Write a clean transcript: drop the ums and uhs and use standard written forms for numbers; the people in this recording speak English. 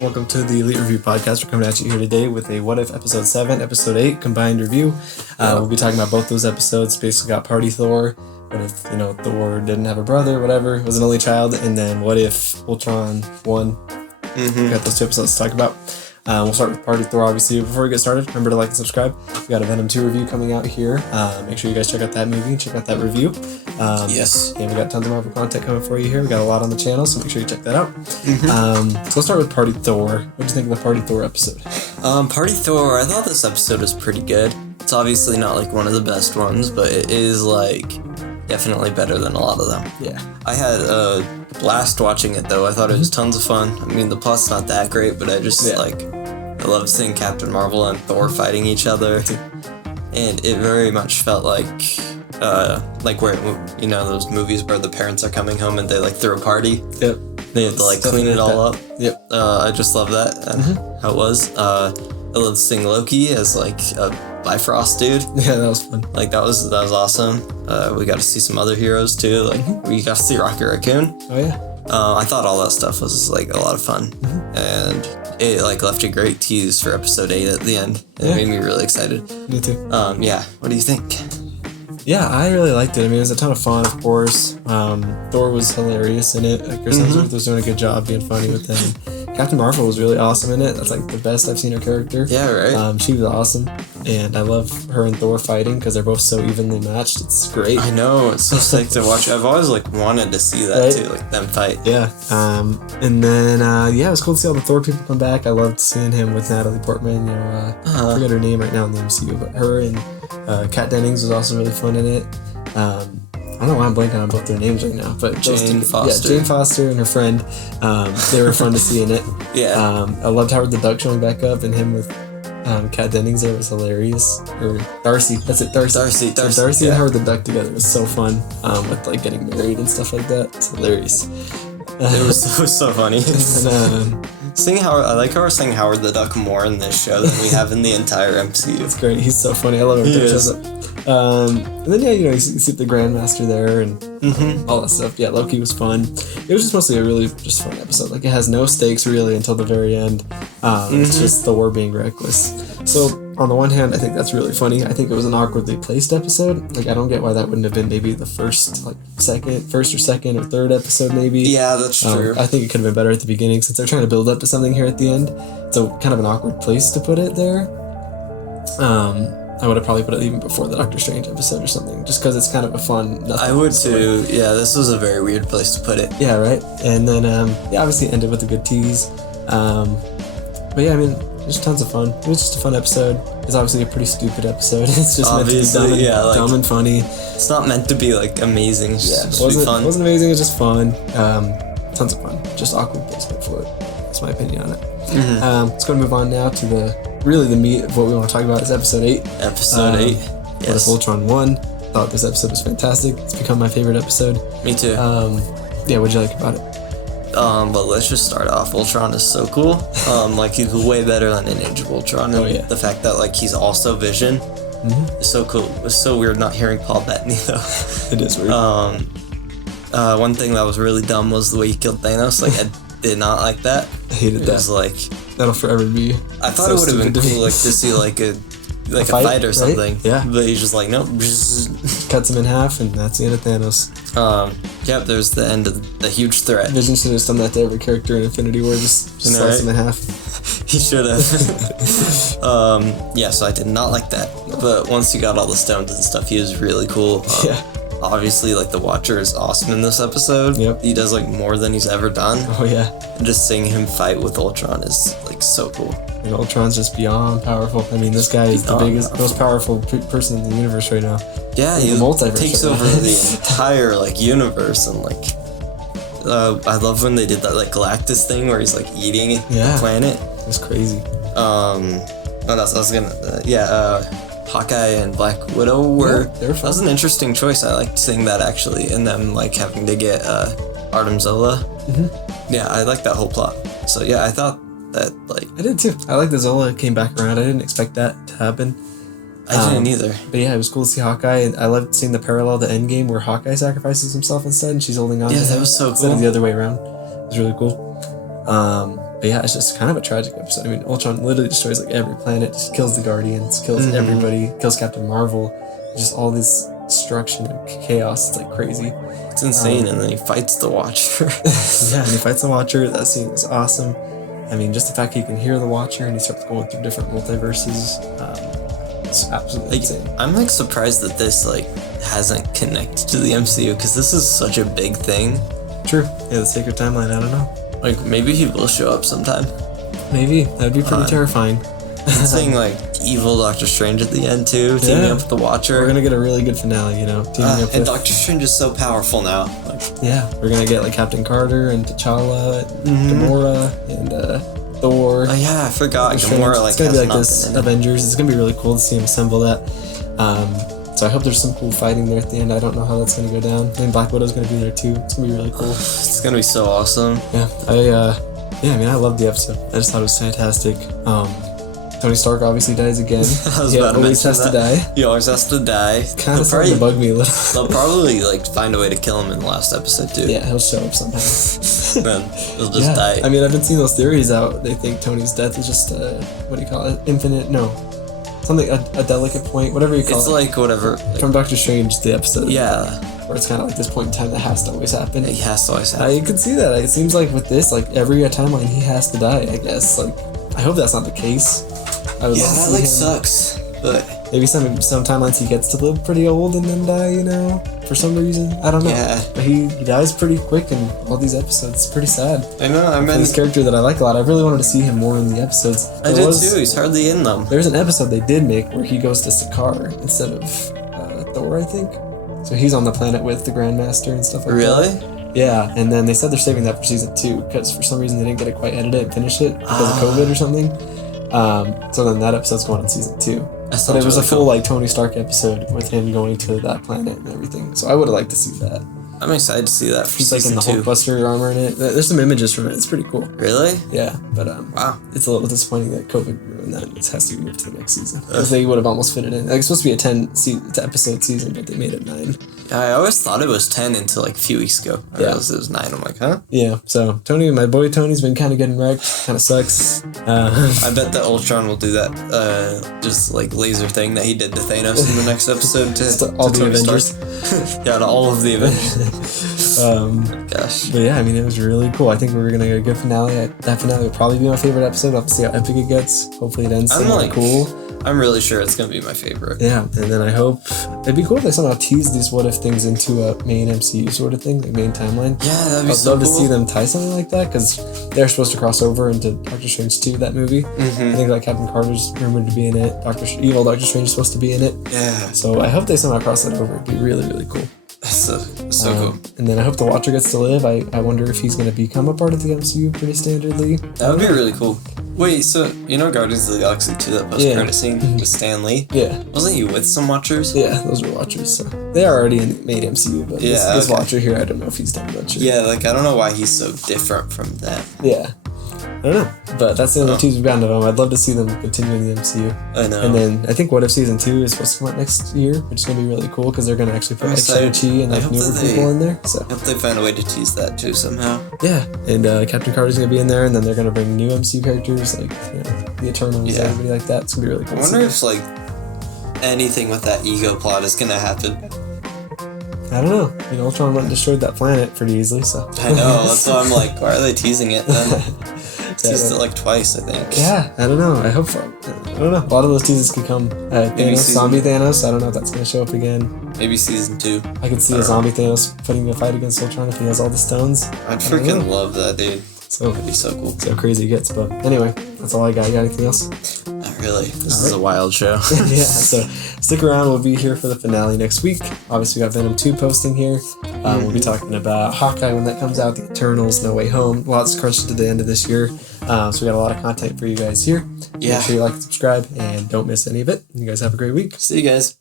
Welcome to the ELEET Review Podcast. We're coming at you here today with a What If Episode 7, Episode 8 combined review. We'll be talking about both those episodes. Basically got Party Thor. What if, Thor didn't have a brother, whatever, was an only child. And then what if Ultron won? We got those two episodes to talk about. We'll start with Party Thor, obviously. Before we get started, remember to like and subscribe. We got a Venom 2 review coming out here. Make sure you guys check out that movie and check out that review. Yes. And we got tons of Marvel content coming for you here. We got a lot on the channel, so make sure you check that out. So let's start with Party Thor. What did you think of the Party Thor episode? Party Thor, I thought this episode was pretty good. It's obviously not like one of the best ones, but it is like definitely better than a lot of them. Yeah. I had a blast watching it though. I thought it was tons of fun. I mean, the plot's not that great, but I just I love seeing Captain Marvel and Thor fighting each other. And it very much felt like where, those movies where the parents are coming home and they like throw a party. Yep. They have to like clean it all up. Yep. I just love that and how it was. I love seeing Loki as like a Bifrost dude. Yeah, that was fun. Like that was awesome. We got to see some other heroes too. Like we got to see Rocket Raccoon. Oh yeah. I thought all that stuff was like a lot of fun, and it like left a great tease for episode 8 at the end. It made me really excited. Me too. Yeah. What do you think? Yeah, I really liked it. I mean, it was a ton of fun, of course. Thor was hilarious in it. Chris Hemsworth was doing a good job being funny with him. Captain Marvel was really awesome in it. That's like the best I've seen her character. Yeah, right. She was awesome, and I love her and Thor fighting because they're both so evenly matched. It's great. I know, it's so sick to watch. I've always like wanted to see that too, like them fight. Yeah. And then it was cool to see all the Thor people come back. I loved seeing him with Natalie Portman. I forget her name right now in the MCU, but her and Kat Dennings was also really fun in it. I don't know why I'm blanking on both their names right now, but Jane Foster. Yeah, Jane Foster and her friend. They were fun to see in it. Yeah. I loved Howard the Duck showing back up, and him with Kat Dennings there was hilarious. Or Darcy, that's it, Darcy. Darcy and Howard the Duck together was so fun. With like getting married and stuff like that. It's hilarious. It was so funny. And, I like how we're seeing Howard the Duck more in this show than we have in the entire MCU. It's great. He's so funny. I love him. He shows up. And then you see the Grandmaster there and all that stuff. Yeah, Loki was fun. It was just mostly a really just fun episode. Like it has no stakes really until the very end. It's just Thor being reckless. So on the one hand, I think that's really funny. I think it was an awkwardly placed episode. Like I don't get why that wouldn't have been maybe the first or second or third episode maybe. Yeah, that's true. I think it could have been better at the beginning since they're trying to build up to something here at the end. So kind of an awkward place to put it there. I would have probably put it even before the Doctor Strange episode or something, just because it's kind of a fun. I would too. Yeah, this was a very weird place to put it. Yeah, right. And then obviously it ended with a good tease. But yeah, I mean, there's tons of fun. It was just a fun episode. It's obviously a pretty stupid episode. It's just obviously, meant to be dumb and funny. It's not meant to be like amazing. It's just it be fun. It wasn't amazing. It was just fun. Tons of fun. Just awkward placement for it. That's my opinion on it. Let's go and move on now to the meat of what we want to talk about is episode 8. Episode 8. What if Ultron won? Thought this episode was fantastic. It's become my favorite episode. Me too. What'd you like about it? But let's just start off. Ultron is so cool. Like he's way better than an Age of Ultron. And the fact that like he's also Vision is so cool. It was so weird not hearing Paul Bettany though. It is weird. One thing that was really dumb was the way he killed Thanos. Like I did not like that. I hated that. It was like that'll forever be. I thought it would have been cool, like to see like a fight or something. Right? Yeah. But he's just like nope. Cuts him in half, and that's the end of Thanos. Yep. There's the end of the huge threat. Vision should have done that to every character in Infinity War. Just slice him in half. He should have. So I did not like that. But once he got all the stones and stuff, he was really cool. Obviously, like the Watcher is awesome in this episode. Yep. He does like more than he's ever done. Oh yeah. And just seeing him fight with Ultron is like so cool. And Ultron's just beyond powerful. I mean, this guy is the biggest, most powerful person in the universe right now. Yeah, he takes over the entire like universe and like. I love when they did that like Galactus thing where he's like eating the planet. It's crazy. What else? I was gonna. Hawkeye and Black Widow that was an interesting choice. I liked seeing that actually, and them like having to get Artem Zola. Yeah, I like that whole plot. So yeah, I thought that like I did too. I like that Zola came back around. I didn't expect that to happen. I didn't either. But yeah, it was cool to see Hawkeye, and I loved seeing the parallel to Endgame where Hawkeye sacrifices himself instead, and she's holding on. Yeah, that was so cool. Instead of the other way around. It was really cool. But yeah, it's just kind of a tragic episode. I mean, Ultron literally destroys like every planet, just kills the Guardians, kills everybody, kills Captain Marvel. Just all this destruction and chaos. It's like crazy. It's insane. And then he fights the Watcher. Yeah, and he fights the Watcher. That scene is awesome. I mean, just the fact he can hear the Watcher and he starts going through different multiverses. It's absolutely insane. I'm like surprised that this like hasn't connected to the MCU because this is such a big thing. True. Yeah, the Sacred Timeline. I don't know. Like maybe he will show up sometime. Maybe that'd be pretty terrifying. Seeing like evil Doctor Strange at the end too, teaming up with the Watcher. We're gonna get a really good finale, you know. Teaming up and Doctor Strange is so powerful now. Like, yeah, we're gonna get like Captain Carter and T'Challa, and Gamora, and Thor. Oh yeah, I forgot. Gamora like it's gonna has be like this Avengers. It's gonna be really cool to see him assemble that. So I hope there's some cool fighting there at the end. I don't know how that's gonna go down. I mean, Black Widow's gonna be there too. It's gonna be really cool. It's gonna be so awesome. Yeah, I mean, I loved the episode. I just thought it was fantastic. Tony Stark obviously dies again. He always has to die. He always has to die. Kind of starting to bug me a little. They'll probably like find a way to kill him in the last episode too. Yeah, he'll show up somehow. Then he'll just die. I mean, I've been seeing those theories out. They think Tony's death is just what do you call it? Infinite? No, something a delicate point, whatever you call it. It's like whatever from Doctor Strange, the episode. Yeah. Where it's kind of like this point in time that has to always happen. It has to always happen. You can see that. It seems like with this, like every timeline, he has to die. I guess. Like, I hope that's not the case. That like sucks, but maybe some timelines he gets to live pretty old and then die, you know, for some reason. I don't know. Yeah. But he dies pretty quick in all these episodes. It's pretty sad. I know. I mean, this character that I like a lot. I really wanted to see him more in the episodes. I did too. He's hardly in them. There's an episode they did make where he goes to Sakaar instead of Thor, I think. So he's on the planet with the Grandmaster and stuff like that. Really? Yeah, and then they said they're saving that for season 2 because for some reason they didn't get it quite edited and finish it because of COVID or something. So then that episode's going on season 2. But it was a full like Tony Stark episode with him going to that planet and everything. So I would have liked to see that. I'm excited to see that for He's like in season the 2. Hulkbuster armor in it. There's some images from it. It's pretty cool. Really? Yeah, but wow, it's a little disappointing that COVID ruined that. It has to be moved to the next season because they would have almost fit it in. Like, it's supposed to be a 10-episode season, but they made it 9. Yeah, I always thought it was 10 until like a few weeks ago. I realized it was 9. I'm like, huh? Yeah. So Tony, my boy Tony's been kind of getting wrecked. Kind of sucks. I bet that Ultron will do that, just like laser thing that he did to Thanos in the next episode to all the Tony Avengers. Yeah, to all of the Avengers. Gosh. But yeah, I mean, it was really cool. I think we're gonna get a good finale. That finale will probably be my favorite episode. I'll have to see how epic it gets. Hopefully it ends somewhat cool. I'm really sure it's gonna be my favorite. Yeah, and then I hope it'd be cool if they somehow tease these what if things into a main MCU sort of thing, like main timeline. Yeah, that'd be so cool. I'd love to see them tie something like that because they're supposed to cross over into Doctor Strange 2, that movie. I think like Captain Carter's rumored to be in it. Evil Doctor Strange is supposed to be in it. Yeah. So I hope they somehow cross that over. It'd be really, really cool. So cool. And then I hope the Watcher gets to live. I wonder if he's going to become a part of the MCU pretty standardly. That would be really cool. Wait, so you know Guardians of the Galaxy 2, that post-credit scene with Stan Lee? Yeah. Wasn't he with some Watchers? Yeah, those are Watchers. So they are already in the main MCU, but this Watcher here, I don't know if he's done much. Yeah, like I don't know why he's so different from them. Yeah. I don't know, but that's the only teams we've gotten of them. I'd love to see them continue in the MCU. I know. And then I think What If Season 2 is supposed to come out next year, which is going to be really cool because they're going to actually put like Shang-Chi and like newer people in there. So I hope they find a way to tease that too somehow. Yeah, and Captain Carter's going to be in there, and then they're going to bring new MCU characters like the Eternals, everybody like that. It's going to be really cool. I wonder if like anything with that ego plot is going to happen. I don't know. You know, Ultron went and destroyed that planet pretty easily, so. I know, that's why I'm like, why are they teasing it then? Teased it like twice, I think. Yeah, I don't know. I hope so. I don't know. A lot of those teasers could come. Thanos, zombie Thanos. I don't know if that's going to show up again. Maybe season 2. I could see a zombie Thanos putting a fight against Ultron if he has all the stones. I'd freaking love that, dude. So that'd be so cool. So crazy it gets. But anyway, that's all I got. You got anything else? Not really. This is a wild show. Yeah, so stick around. We'll be here for the finale next week. Obviously, we got Venom 2 posting here. We'll be talking about Hawkeye when that comes out, the Eternals, No Way Home. Lots crunched to the end of this year. So we got a lot of content for you guys here. Yeah. Make sure you like and subscribe and don't miss any of it. You guys have a great week. See you guys.